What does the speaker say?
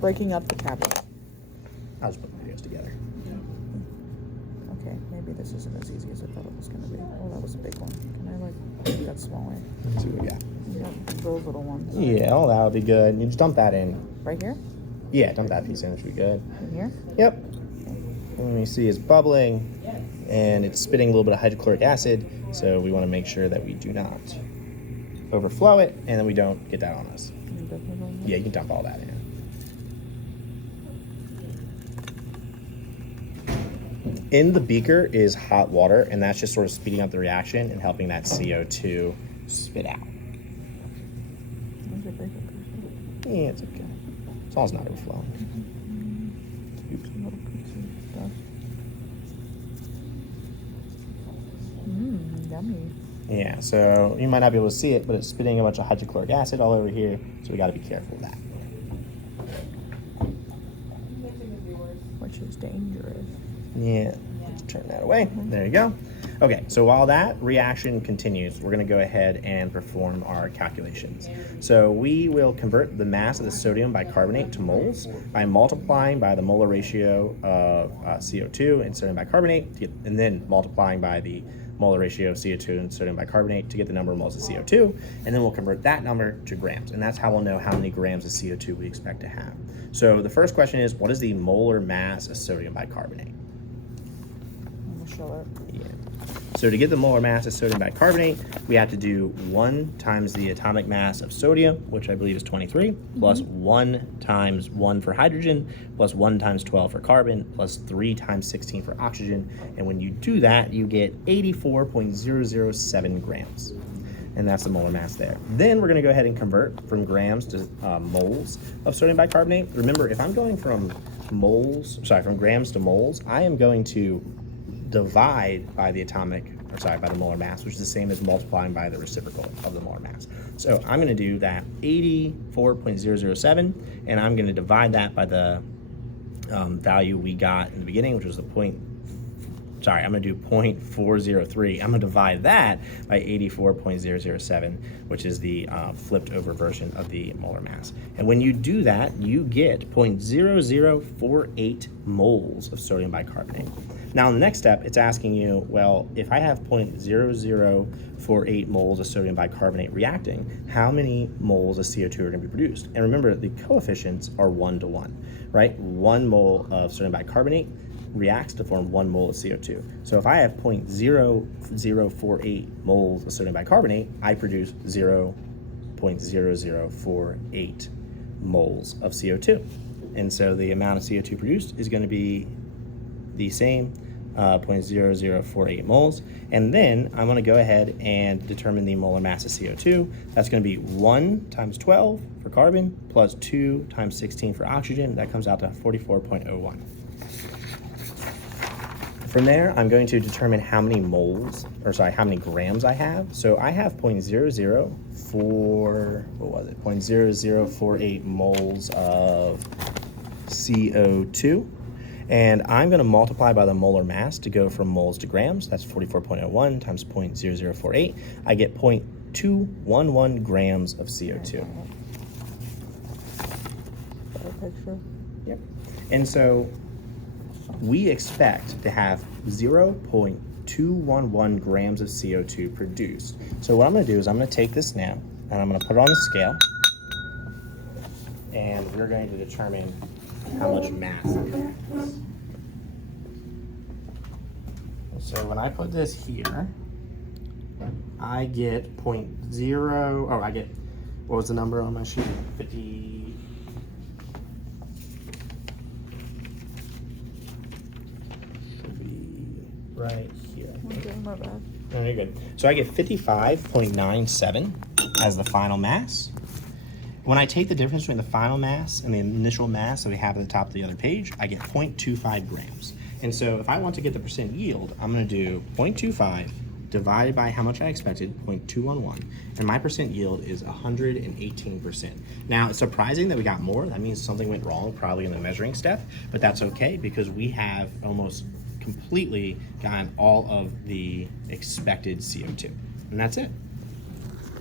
breaking up the tablet. I'll just put the videos together. Okay, maybe this isn't as easy as I thought it was going to be. Oh, that was a big one. Can I, like, make that smaller? Let's see what we got. Yeah, those little ones. Yeah, oh, that'll be good. You just dump that in. Right here? Yeah, dump that piece in. It should be good. In here? Yep. And you see it's bubbling, and it's spitting a little bit of hydrochloric acid, so we want to make sure that we do not overflow it, and then we don't get that on us. Yeah, you can dump all that in. In the beaker is hot water, and that's just sort of speeding up the reaction and helping that CO2 spit out. Yeah, it's okay. As long as it's not overflowing. Yummy. Yeah, so you might not be able to see it, but it's spitting a bunch of hydrochloric acid all over here, so we got to be careful of that. Which is dangerous. Yeah, let's turn that away. There you go. Okay, so while that reaction continues, we're going to go ahead and perform our calculations. So we will convert the mass of the sodium bicarbonate to moles by multiplying by the molar ratio of CO2 and sodium bicarbonate, and then multiplying by the molar ratio of CO2 and sodium bicarbonate to get the number of moles of CO2, and then we'll convert that number to grams, and that's how we'll know how many grams of CO2 we expect to have. So the first question is, what is the molar mass of sodium bicarbonate? I'm gonna show it. Yeah. So to get the molar mass of sodium bicarbonate, we have to do 1 times the atomic mass of sodium, which I believe is 23, plus 1 times 1 for hydrogen, plus 1 times 12 for carbon, plus 3 times 16 for oxygen. And when you do that, you get 84.007 grams. And that's the molar mass there. Then we're going to go ahead and convert from grams to moles of sodium bicarbonate. Remember, if I'm going from grams to moles, I am going to divide by the by the molar mass, which is the same as multiplying by the reciprocal of the molar mass. So I'm going to do that 84.007, and I'm going to divide that by the value we got in the beginning, which was the I'm going to do 0.403. I'm going to divide that by 84.007, which is the flipped over version of the molar mass. And when you do that, you get 0.0048 moles of sodium bicarbonate. Now, in the next step, it's asking you, well, if I have 0.0048 moles of sodium bicarbonate reacting, how many moles of CO2 are going to be produced? And remember, the coefficients are 1 to 1, right? 1 mole of sodium bicarbonate reacts to form 1 mole of CO2. So if I have 0.0048 moles of sodium bicarbonate, I produce 0.0048 moles of CO2. And so the amount of CO2 produced is going to be the same, 0.0048 moles. And then I'm going to go ahead and determine the molar mass of CO2. That's going to be 1 times 12 for carbon plus 2 times 16 for oxygen. That comes out to 44.01. From there, I'm going to determine how many grams I have. So I have 0.048 moles of CO2. And I'm going to multiply by the molar mass to go from moles to grams. That's 44.01 times 0.0048. I get 0.211 grams of CO2. Better picture. Yep. And so we expect to have 0.211 grams of CO2 produced. So what I'm going to do is I'm going to take this now and I'm going to put it on the scale. And we're going to determine how much mass it has. So when I put this here, I get what was the number on my sheet? 50. Should be right here. Okay, my bad. No, you're good. So I get 55.97 as the final mass. When I take the difference between the final mass and the initial mass that we have at the top of the other page, I get 0.25 grams. And so if I want to get the percent yield, I'm going to do 0.25 divided by how much I expected, 0.211, and my percent yield is 118%. Now, it's surprising that we got more. That means something went wrong probably in the measuring step, but that's okay because we have almost completely gotten all of the expected CO2. And that's it.